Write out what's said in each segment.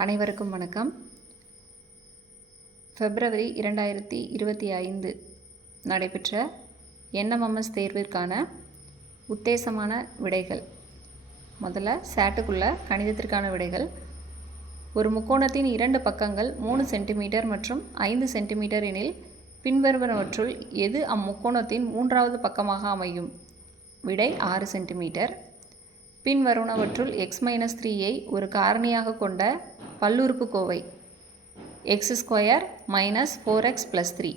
அனைவருக்கும் வணக்கம். பிப்ரவரி 2025 நடைபெற்ற என்எம்எம்எஸ் தேர்விற்கான உத்தேசமான விடைகள். முதல்ல சேட்டுக்குள்ள கணிதத்திற்கான விடைகள். ஒரு முக்கோணத்தின் 2 பக்கங்கள் 3 சென்டிமீட்டர் மற்றும் 5 சென்டிமீட்டர் எனில் பின்வருவனவற்றுள் எது அம்முக்கோணத்தின் 3வது பக்கமாக அமையும்? விடை 6 சென்டிமீட்டர். பின்வருவனவற்றுள் x-3ஐ ஒரு காரணியாக கொண்ட பல்லுறுப்புக்கோவை x² - 4x + 3.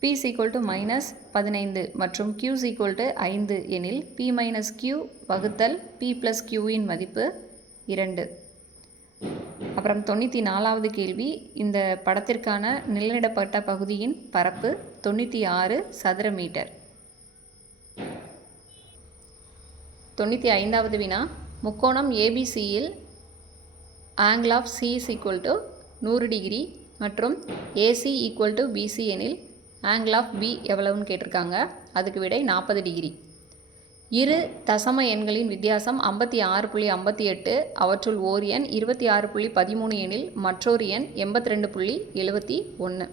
p -15 மற்றும் q 5 எனில் p - q வகுத்தல் p + q இன் மதிப்பு 2. அப்புறம் 94வது கேள்வி. இந்த படத்திற்கான நிழலிடப்பட்ட பகுதியின் பரப்பு 96 சதுர மீட்டர். 95வது வினா. முக்கோணம் ABCயில் angle of C is equal to 100 degree மற்றும் AC equal to BC எனில் angle of B எவ்வளவுன்னு கேட்டிருக்காங்க. அதுக்கு விடை 40 டிகிரி. இரு தசம எண்களின் வித்தியாசம் 56.58. அவற்றுள் ஓர் எண் 26.13 எனில் மற்றொரு எண் 82.71.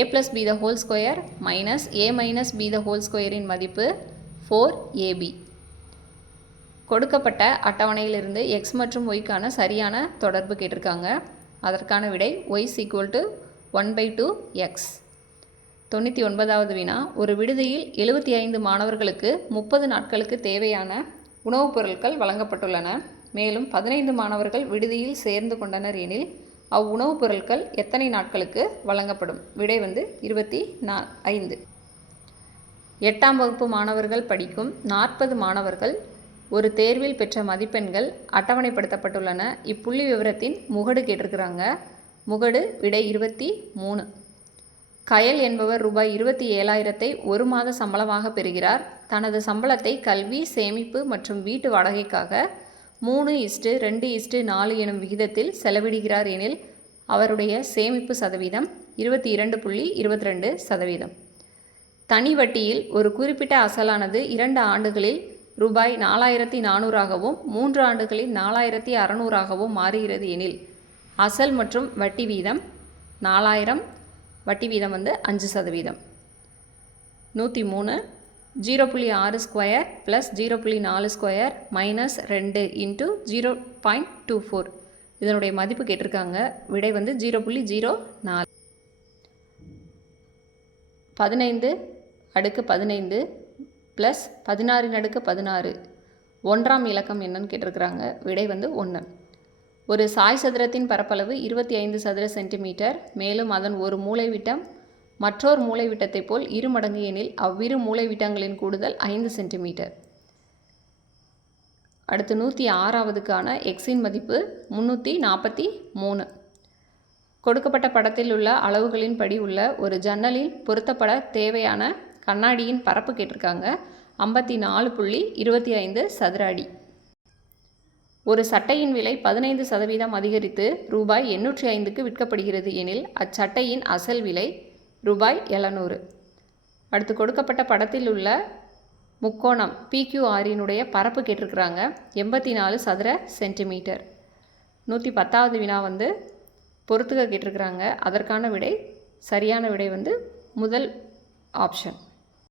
a + b the whole square minus a minus b the whole square இன் மதிப்பு 4ab. கொடுக்கப்பட்ட அட்டவணையிலிருந்து x மற்றும் yக்கான சரியான தொடர்பு கேட்டிருக்காங்க. அதற்கான விடை y = 1/2x. 99வது வினா. ஒரு விடுதியில் 75 மாணவர்களுக்கு 30 நாட்களுக்கு தேவையான உணவுப் பொருட்கள் வழங்கப்பட்டுள்ளன. மேலும் 15 மாணவர்கள் விடுதியில் சேர்ந்து கொண்டனர் எனில் அவ்வுணவுப் பொருட்கள் எத்தனை நாட்களுக்கு வழங்கப்படும்? விடை 25. 8ஆம் வகுப்பு மாணவர்கள் படிக்கும் 40 மாணவர்கள் ஒரு தேர்வில் பெற்ற மதிப்பெண்கள் அட்டவணைப்படுத்தப்பட்டுள்ளன. இப்புள்ளி விவரத்தின் முகடு கேட்டிருக்கிறாங்க. முகடு விடை 23. கயல் என்பவர் ரூபாய் 27,000ஐ ஒரு மாத சம்பளமாக பெறுகிறார். தனது சம்பளத்தை கல்வி, சேமிப்பு மற்றும் வீட்டு வாடகைக்காக 3:2:4 எனும் விகிதத்தில் செலவிடுகிறார் எனில் அவருடைய சேமிப்பு சதவீதம் 22.22%. தனி வட்டியில் ஒரு குறிப்பிட்ட அசலானது 2 ஆண்டுகளில் ரூபாய் 4,400ஆகவும் 3 ஆண்டுகளில் 4,600ஆகவும் மாறுகிறது எனில் அசல் மற்றும் வட்டி வீதம் 4,000. வட்டி வீதம் 5%. 103. 0.6 ஸ்கொயர் + 0.4 ஸ்கொயர் -2 × 0.24 இதனுடைய மதிப்பு கேட்டிருக்காங்க. விடை 0.04. 15^15 + 16^16 ஒன்றாம் இலக்கம் என்னன்னு கேட்டிருக்கிறாங்க. விடை 1. ஒரு சாய் சதுரத்தின் பரப்பளவு 25 சதுர சென்டிமீட்டர். மேலும் அதன் ஒரு மூலைவிட்டம் மற்றொரு மூலைவிட்டத்தை போல் 2 மடங்கு எனில் அவ்விரு மூலைவிட்டங்களின் கூடுதல் 5 சென்டிமீட்டர். அடுத்து 106வதுக்கான எக்ஸின் மதிப்பு 343. கொடுக்கப்பட்ட படத்தில் உள்ள அளவுகளின் படி உள்ள ஒரு ஜன்னலில் பொருத்தப்பட தேவையான கண்ணாடியின் பரப்பு கேட்டிருக்காங்க. 54.25 சதுர அடி. ஒரு சட்டையின் விலை 15% அதிகரித்து ரூபாய் 805க்கு விற்கப்படுகிறது எனில் அச்சட்டையின் அசல் விலை ரூபாய் 700. அடுத்து கொடுக்கப்பட்ட படத்தில் உள்ள முக்கோணம் PQRனுடைய பரப்பு கேட்டிருக்கிறாங்க. 84 சதுர சென்டிமீட்டர். 110வது வினா பொறுத்துக கேட்டிருக்கிறாங்க. அதற்கான விடை சரியான விடை முதல் ஆப்ஷன்.